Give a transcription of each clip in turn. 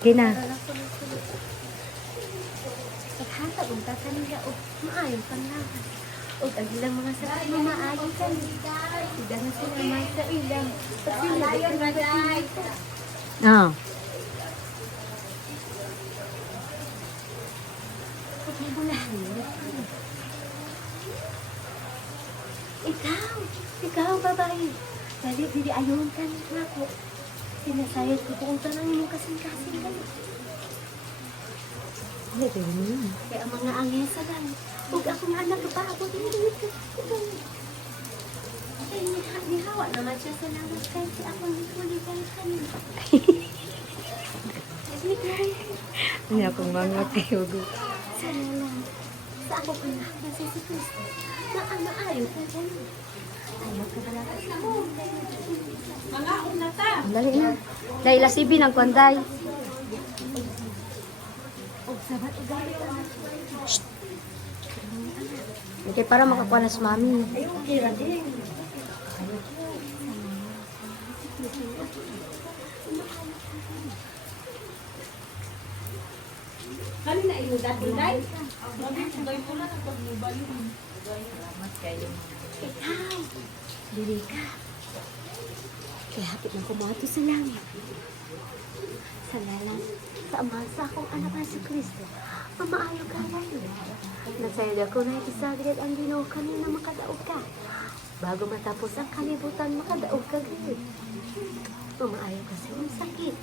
Gina. Paghata unta kanila og maayo panlaban. Og ang ilang mga sakit na maayo kanila. Ida na sila masa ilang. Pag sila dayon na guys. Oh. Ikaw babae. Dali dili ayon ka na ako. Sinasayad ko kung tanang imong kasing-kasing dali. Ano ito yun? Kaya ang mga angel sa langit. Huwag akong anak pa ako. Nihawa naman siya sa langit. Kasi ako nagkuligay kanina. Hindi akong mga kayo. Sana lang. Sa ako anak na si Kristo. Na maayo ka dyan. Ayaw ka pala ka sa mo. Dali na. Dahil lasibi ng kwanday. O sabat o galit ka. Okay, para makakuha na si mami. Ayaw kira din. Kali na iyo dati dai. Ikaw. Dili ka. Kaya hapit ng kumato sa langit. Salamat sa ama sa akong anak na si Kristo. Mamaayo ka na yun. Nasayad ako na isagad ang Ginoo kanina makadaog ka. Bago matapos ang kalibutan, makadaog ka gano'n. Mamaayo ka sa iyong sakit.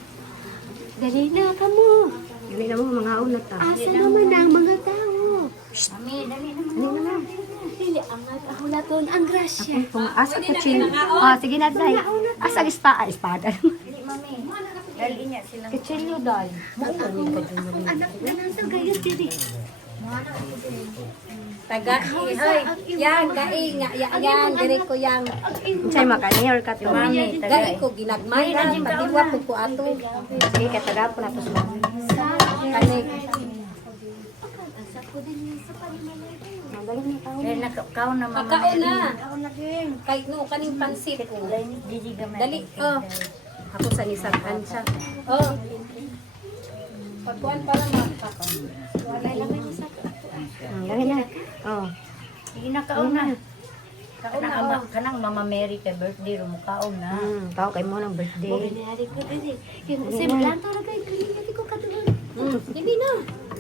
Dali na ka mo. Dali na mo mga unat ta. Asa naman ang mga tao? Mami, dali naman. Dali na. Dili ang nagahulaton ang grasya. Kung asa kutsilyo. Oh, sige na dai. Asa espada. Dili mami. Dali niya sila. Kutsilyo dai. Akong anak na nasa gayos dili. Taga hoy. Yang gai nga yan dire ko yang. Unsay makanior ka to. Mami, gai ko ginagmay na patiwa po ko ato. Sige, kataga po na to si mami. Kani Asa ko din sa panimalay. Dali na tao. Kaya nakakaw na mama. Pagkaon na. Nakakaw na din. Kay no kaning pansit ko. Gigi gamay. Dali. Oh. Ako sa nisakan siya. Oh. Pagkuan para makakaon. Wala lang mo sa Dali na. Oh. Sige na kaon na. Kaon na. Kanang Mama Mary kay birthday ro mo kaon na. Tao kay mo ng Mo birthday. ginari ko dili. Yung semblante ra kay kanina di ko katulog. Hindi na.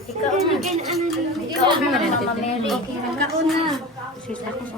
Ikaw na. Ganyan ano ni. Ikaw na Mama Mary. Kaon na. Sis ako sa